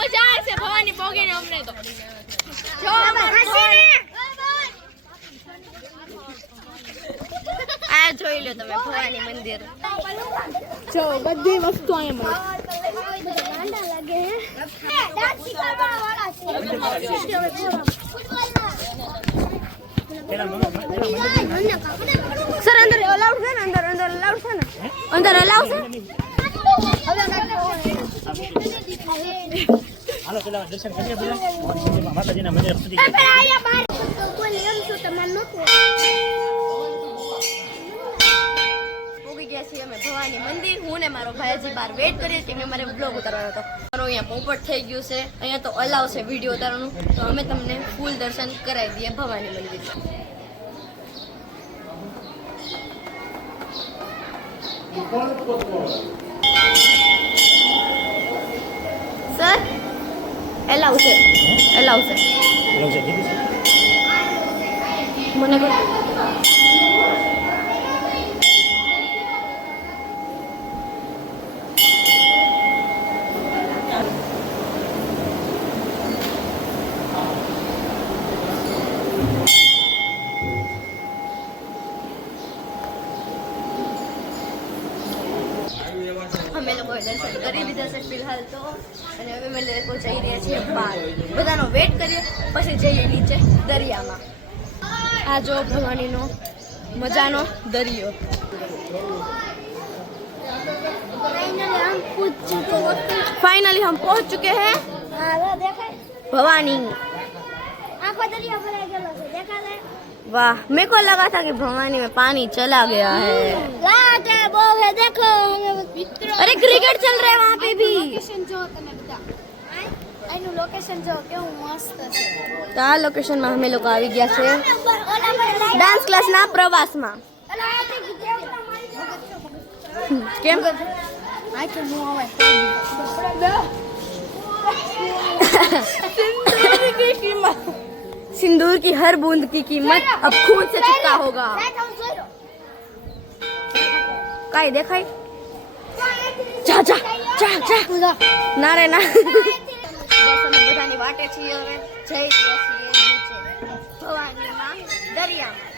મજા આવે છે ભવાની પોગીને અમને તો જો આ જોઈ લો તમે ભવાની મંદિર જો બધી વસ્તુ અહીંયા મળે લાગે હે ડાન્સ શીખવાડવા વાળા છે સર અંદર અલાઉડ છે ને અંદર અલાઉડ છે ને અંદર અલાઉડ છે હાલો પેલા દર્શન કરીએ બધા માતાજીના મંદિર સુધી આયા બહાર કોઈ લેમ છો તમાર નતો પોગી ગયા છીએ અમે ભવાની મંદિર હું ને મારો ભાઈજી બહાર વેટ કરીએ છીએ કે મારે બ્લોગ ઉતારવાનો હતો મારો અહીંયા પોપટ થઈ ગયું છે અહીંયા તો અલાવ છે વિડીયો ઉતારવાનું તો અમે તમને ફૂલ દર્શન કરાવી દઈએ ભવાની મંદિર સર એલાવ છે મને અમે લોકો દર્શન કરી લીધા છે ફિલહાલ તો અને હવે અમે લોકો જઈ રહ્યા છીએ બહાર બધાનો વેટ કરીએ પછી જઈએ નીચે દરિયામાં આ જો ભવાનીનો મજાનો દરિયો फाइनली हम पहुंच चुके हैं भवानी वाह मेरे को लगा था कि भवानी में पानी चला गया है देखो अरे क्रिकेट चल रहा है वहाँ पे भी लोकेशन जो केવું મસ્ત છે તો આ લોકેશન માં અમે લોકો આવી ગયા છે ડાન્સ ક્લાસ ના પ્રવાસ માં કેમ આ કે નો આવે सिंदूर की हर बूंद की कीमत अब खून से चुका होगा काई देखाई जा जा जा जा ना रे ना બધાની વાટે છીએ હવે જઈ રહ્યા છીએ નીચે ભવાનીમાં દરિયામાં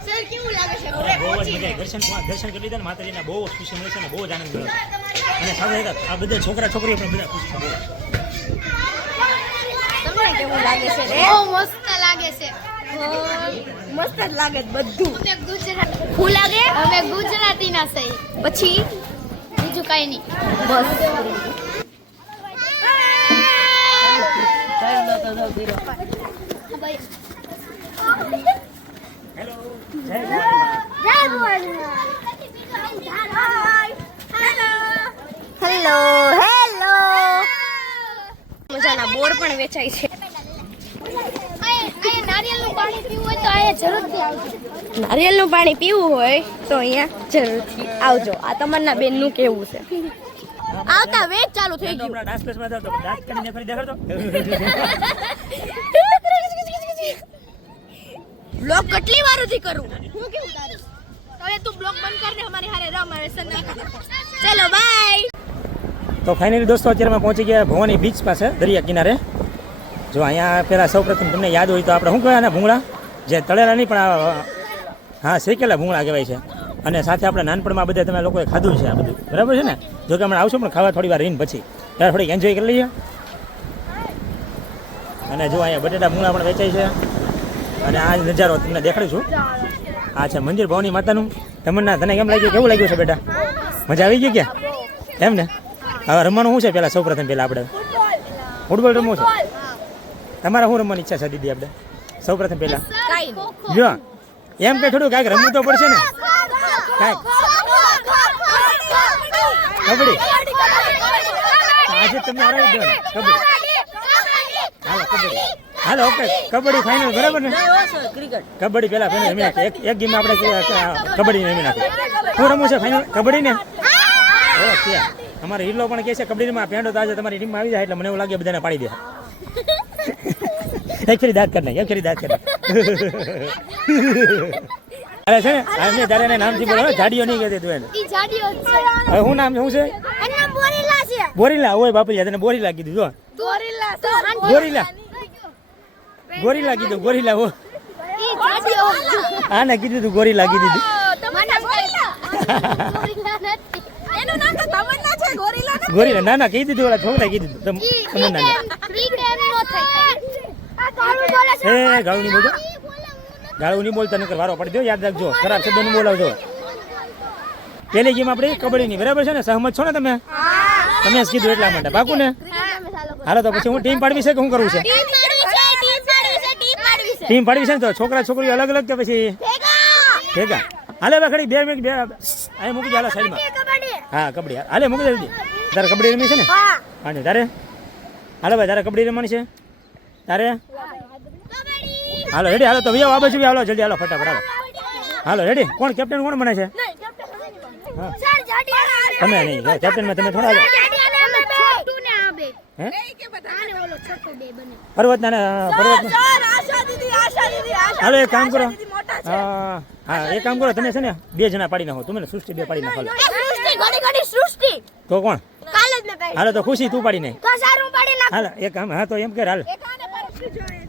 સર કેવું લાગે છે ઘરે પહોંચીને દર્શન કરી લીધા ને માતાજીના બહુ ખુશી મળે છે ને બહુ જ આનંદ મળે છે અને સાથે આ બધા છોકરા છોકરીઓ પણ બધા ખુશ છે તમને કેવું લાગે છે રે બહુ મસ્ત લાગે છે મસ્ત જ લાગે બધું અમે ગુજરાત હું લાગે અમે ગુજરાતી ના સહી પછી બીજું કાઈ નહીં બસ હેલો હેલો મજાના બોર પણ વેચાય છે નારિયેળનું પાણી પીવું હોય તો અહીંયા જરૂરથી આવજો નારિયેળનું પાણી પીવું હોય તો અહીંયા જરૂરથી આવજો આ તમારના બેનનું કેવું છે આવતા વેચ ચાલુ થઈ ગયું ડાન્સ ક્લાસ માં તો ડાન્સ કરીને ફરી દેખાડતો બ્લોગ કેટલી વાર સુધી કરું હું કેવું તારું હવે તું બ્લોગ બંધ કર ને અમારી હારે રમ હવે સન ચલો બાય તો ફાઇનલી દોસ્તો અત્યારે અમે પહોંચી ગયા ભવાની બીચ પાસે દરિયા કિનારે જો અહીંયા પહેલાં સૌપ્રથમ તમને યાદ હોય તો આપણે શું કહેવાય ને ભૂંગળા જે તળેલા નહીં પણ હા શેકેલા ભૂંગળા કહેવાય છે અને સાથે આપણે નાનપણમાં બધા તમે લોકોએ ખાધું છે આ બધું બરાબર છે ને જો કે હમણાં આવશું પણ ખાવા થોડી વાર રહીને પછી ત્યારે થોડીક એન્જોય કરી લઈએ અને જો અહીંયા બટેટા ભૂંગળા પણ વેચાય છે અને આ નજારો તમને દેખાડીશું આ છે મંદિર ભવાની માતાનું તમન્ના તને કેમ લાગ્યું કેવું લાગ્યું છે બેટા મજા આવી ગઈ કે એમ ને હવે રમવાનું શું છે પહેલાં સૌપ્રથમ પહેલાં આપણે ફૂટબોલ રમવું છે તમારે શું રમવાની ઈચ્છા છે દીદી આપણે સૌપ્રથમ પહેલાં જો એમ કે થોડું કાંઈક રમવું તો પડશે ને કાંઈક કબડ્ડી આજે તમે હરાવી દો ને કબડ્ડી હાલો kabaddi hello okay kabaddi final બરાબર ને કબડ્ડી પહેલાં ફાઇનલ રમી નાખીએ એક ગેમમાં આપણે કબડ્ડી રમી નાખીએ શું રમવું છે ફાઇનલ કબડ્ડી ને ઓકે અમારે હીરો પણ કહે છે કબડ્ડીમાં પેન્ડો તો આજે તમારી ટીમમાં આવી જાય એટલે મને એવું લાગે બધાને પાડી દે એક ફરી દાંત કરી નાખ એક ફરી દાંત કરી અરે છે ને આજે તારે નામથી બોલો જાડીઓ નહીં કહેતી તું એને હવે શું નામ શું છે બોરીલા ઓય બાપલિયા તને બોરીલા કીધું જો ગોરીલા ગોરીલા કીધું ગોરીલા ઓ આને કીધું તું ગોરીલા કીધું તું. ગોરીલા ના ના કીધું તું ઓલા છોકરા કીધું તું તમન્ના એ ગાળું નહીં બોલતો ગાળું નહીં બોલતા નકર વારો પડી દો યાદ રાખજો ખરાબ શબ્દ નહીં બોલાવજો. પેલી ગેમ આપણે કબડ્ડીની બરાબર છે ને સહમત છો ને તમે તમે જ કીધું એટલા માટે પાકું ને હાલો તો પછી હું ટીમ પાડવી છે કે શું કરવું છે ટીમ પાડવી છે ને તો છોકરા છોકરીઓ અલગ અલગ કે પછી ભેગા હાલે ભાઈ ખડી 2 મિનિટ અહીં મૂકી દે હાલો સાઈડમાં હા કબડ્ડી હાલે મૂકી દે તારે કબડ્ડી રમી છે ને હા ને તારે હાલો ભાઈ તારે કબડ્ડી રમવાની છે તારે હાલો રેડી હાલો તો વિયો આ બાજુ હાલો જલ્દી હાલો ફટાફટ હાલો હાલો રેડી કોણ કેપ્ટન કોણ બને છે હા તમે નહીં કેપ્ટનમાં તમે થોડા હે પર્વતના હાલો એક કામ કરો હા એક કામ કરો તમે છે ને 2 જણા પાડી નાખો તમે ને સૃષ્ટિ 2 પાડી નાખો તો કોણ હાલો તો ખુશી તું પાડી નહીં હાલો એક કામ હા તો એમ કર હાલ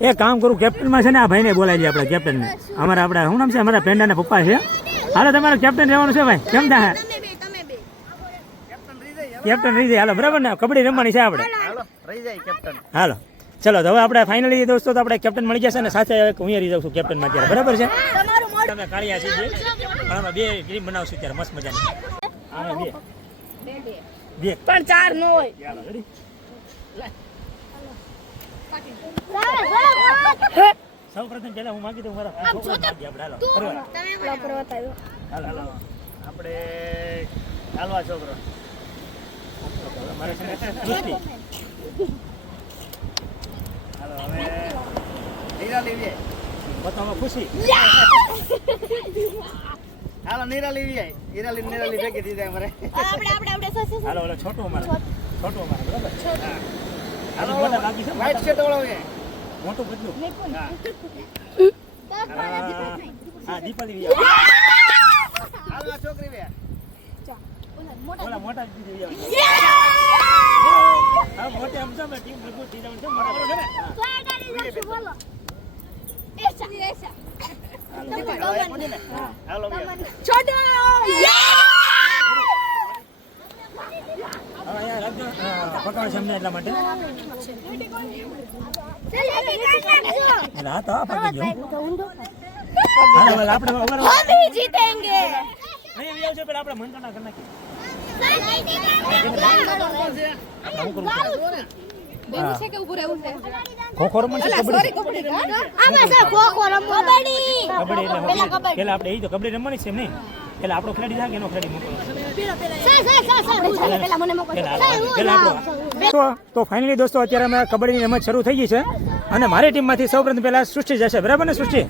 એક કામ કરું કેપ્ટનમાં છે ને આ ભાઈને બોલાવી દઈએ આપણે કેપ્ટનને અમારા આપણા શું નામ છે અમારા પેંડાના પપ્પા છે હાલો તમારે કેપ્ટન રહેવાનું છે ભાઈ કેમ થાય કેપ્ટન રહી જાય હાલો બરાબર ને કબડ્ડી રમવાની છે આપણે હાલો ચલો તો હવે આપણે ફાઇનલી દોસ્તો તો આપણે કેપ્ટન મળી જશે ને સાથે હું રહી જાઉં છું કેપ્ટનમાં અત્યારે બરાબર છે તમે કાળિયા છે પણ અમે 2 ટીમ બનાવશું ત્યારે મસ્ત મજાની હા 2 પણ 4 ન હોય હાલો રેડી સૌપ્રથમ પહેલા હું માંગી દઉં મારા હાલો આપણે હાલવા છોકરો મારે છે સૃષ્ટિ હાલો હવે નીરા લેવી બતાવો ખુશી હાલો નીરા લેવી નીરા લી ભેગી થઈ જાય મારે હાલો ઓલો છોટો મારે બરાબર હાલો મોટા બાકી છે વાઈટ શર્ટ વાળો છે મોટું બદલું હા દીપાલી હાલો છોકરી બે ઓલા મોટા દીદી હા મોટે સમજો મે ટીમ મજબૂત થઈ જવાનું છે મોટા બરોબર છે ને હાલો છોટો પકડ સમજે એટલા માટે હા તો પકડી ગયો આપણે જીતેંગે નહીં આવશે પણ આપણે મંત્રણા કરી નાખીએ ખોખો રમણ છે કબડ્ડી પેલા આપણે એ તો કબડ્ડી રમવાની છે એમ નહીં પેલા આપણો ખેલાડી થાય કે એનો ખેલાડી મોકલો તો ફાઇનલી દોસ્તો અત્યારે અમે કબડ્ડીની રમત શરૂ થઈ ગઈ છે અને મારી ટીમમાંથી સૌપ્રથમ પહેલા સૃષ્ટિ જશે બરાબર ને સૃષ્ટિ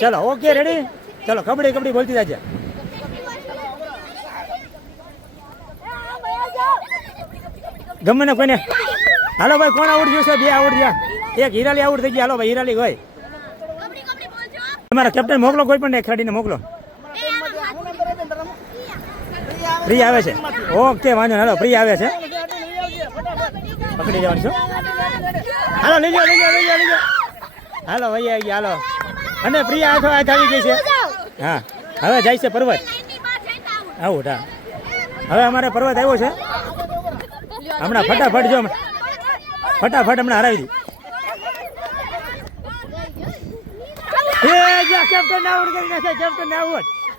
ચલો ઓકે રેડી ચલો કબડ્ડી બોલતી જાય ગમે ને કોઈને હાલો ભાઈ કોણ આવડ ગયું છે 2 આવડ ગયા એક હીરાલી આવડ થઈ ગયા હાલો ભાઈ હીરાલી હોય તમારા કેપ્ટન મોકલો કોઈ પણ ખેલાડીને મોકલો ફ્રી આવે છે ઓકે વાંધો હાલો ફ્રી આવે છે પકડી જવાનું છું હાલો લઈ જાઓ હાલો ભાઈ આવી ગયા હાલો અને ફ્રી હાથ આવી ગઈ છે હા હવે જાય છે પર્વત આવું હા હવે અમારે પર્વત આવ્યો છે હમણાં ફટાફટ જો હમણાં હરાવી દી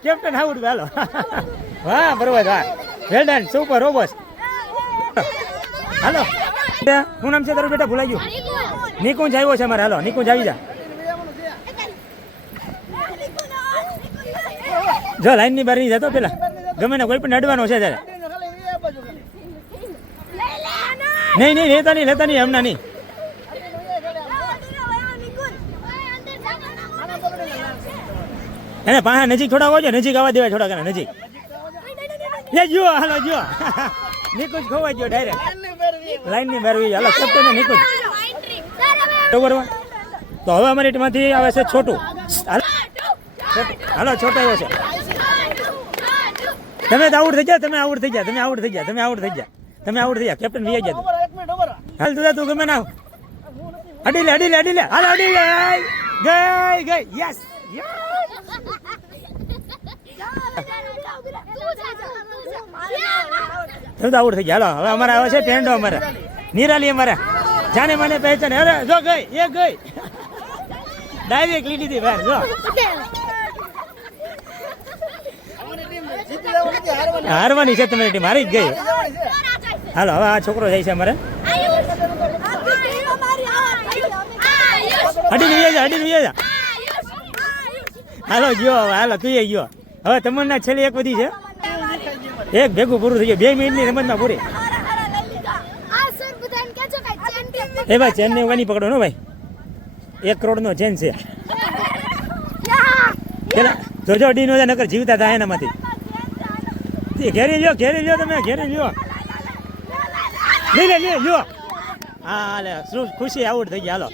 કેપ્ટન આવડ હાલો વાહ પર્વત વાહ વેલ ડન સુપર રોબોસ હાલો શું નામ છે તારું બેટા ભૂલાઈ ગયું નિકુંજ આવ્યો છે અમારે હાલો નિકુંજ આવી જા જો લાઈન ની બહાર નહીં જતો પેલા ગમે ને કોઈ પણ અડવાનો છે ત્યારે નહીં લેતા નહીં હમણાં નહીં એને પાછા નજીક થોડા હોજો નજીક આવવા દેવાય થોડા ઘણા નજીક જો હાલો જો નિકુંજ ખોવાઈ ગયો ડાયરેક્ટ લાઈન ની બહાર હાલો કેપ્ટન નિકુંજ બરોબર તો હવે અમારી ટીમમાંથી આવે છે છોટું હાલો છોટો આવ્યો છે તમે તો આઉટ થઈ ગયા તમે આઉટ થઈ ગયા કેપ્ટન વી ગયા હાલ તું ગમે ના અડી લે હાલ અડી લે ગઈ યસ તું તો આઉટ થઈ ગયા હાલો હવે અમારે આવે છે પેન્ડો અમારે નિરાલી અમારે જાને મને પહેચાન અરે જો ગઈ ડાયરેક્ટ લીધી હતી બહાર જો હારવાની છે તમારી ટીમ હારી જ ગઈ હાલો હવે આ છોકરો જાય છે અમારે અડી જા હાલો ગયો હવે હાલો તું ગયો હવે તમારના છેલ્લી એક વધી છે એક ભેગું પૂરું થઈ ગયું 2 મિનિટની રમતમાં પૂરી એ ભાઈ ચેન ને એવું નહીં પકડો ને ભાઈ 1 કરોડનો ચેન છે પેલા જોજો અડી નો નકર જીવતા થાય એનામાંથી ઘેરી લ્યો તમે ઘેરી લ્યો લ્યો હા લે શું ખુશી આઉટ થઈ ગયા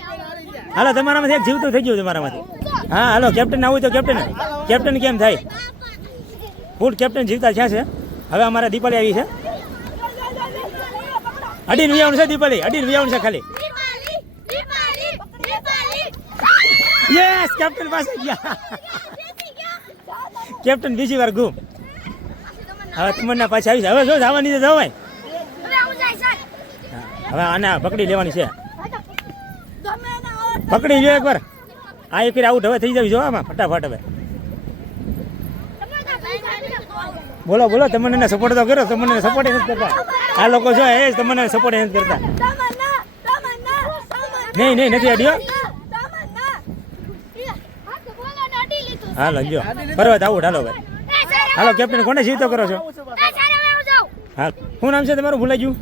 હાલો તમારામાંથી એક જીવતું થઈ ગયું તમારામાંથી હા હાલો કેપ્ટન આવું તો કેપ્ટન કેમ થાય ફૂલ કેપ્ટન જીવતા ક્યાં છે હવે અમારા દીપાલી આવી છે અડીન વિયાવણ છે દીપાલી અડીન વિયાવણ છે ખાલી યસ કેપ્ટન પાસે ગયા કેપ્ટન બીજી વાર ગુમ હવે તમને પાછી આવી છે હવે જો જવાની છે જવાય હવે આને પકડી લેવાની છે પકડી લ્યો એકવાર આ એક આઉટ હવે થઈ જવી જો આમાં ફટાફટ હવે બોલો તમને સપોર્ટ તો કરો તમને સપોર્ટ નથી કરતા આ લોકો જો એ તમને સપોર્ટ નથી કરતા નહીં નથી અડ્યો હાલો લ્યો પર્વત આઉટ હાલો ભાઈ હાલો કેપ્ટન કોને જીતો કરો છો હા શું નામ છે તમારું ભૂલાઈ ગયું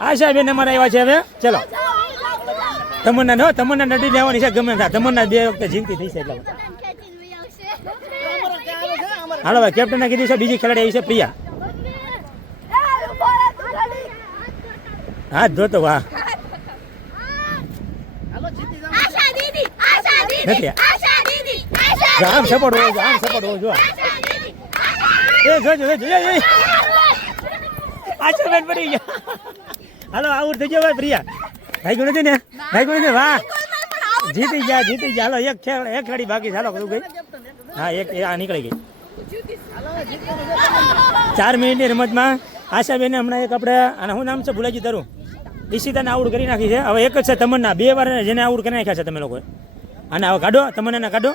આશા બેન અમારા આવ્યા છે હવે ચલો તમન્ના નડી લેવાની છે ગમે ત્યાં તમન્ના 2 વખતે જીવતી થઈ છે એટલે હાલો ભાઈ કેપ્ટન કીધું છે બીજી ખેલાડી આવી છે પ્રિયા હા જોતો વાહ નથી આમ સપોર્ટ હોય જો આશા બેન પડી ગયા હાલો આઉટ થઈ ગયો ભાઈ પ્રિયા ભાઈ નથી ને વાહ જીતી ગયા હાલો એક ખેલાડી બાકી ચાલો કરું ગઈ હા એક આ નીકળી ગઈ 4 મિનિટની રમતમાં આશાબેને હમણાં એક આપણે અને શું નામ છે ભૂલાઈ ગયું તારું ઈશિતાને આઉટ કરી નાખી છે હવે એક જ છે તમન્ના 2 વાર જેને આઉટ કરી નાખ્યા છે તમે લોકો અને હવે કાઢો તમન્નાને કાઢો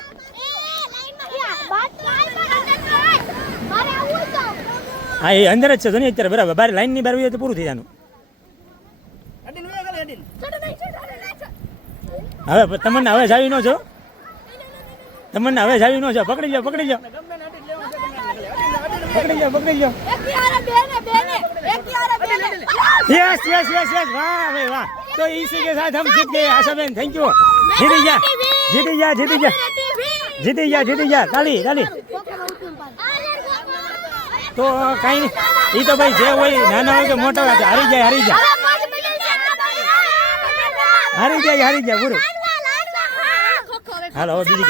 હા એ અંદર જ છે જો ને અત્યારે બરાબર બાર લાઈનની બાર તો પૂરું થઈ જવાનું હવે તમન્ના હવે જાવી ન છો પકડી લો यस वाह भाई वाह तो इसी के साथ हम जीत गए आशा बहन थैंक यू जीती जा ताली तो कहीं नहीं तो भाई जे वही नाना हो के मोटा हारी जा पूરું હાલો બીજી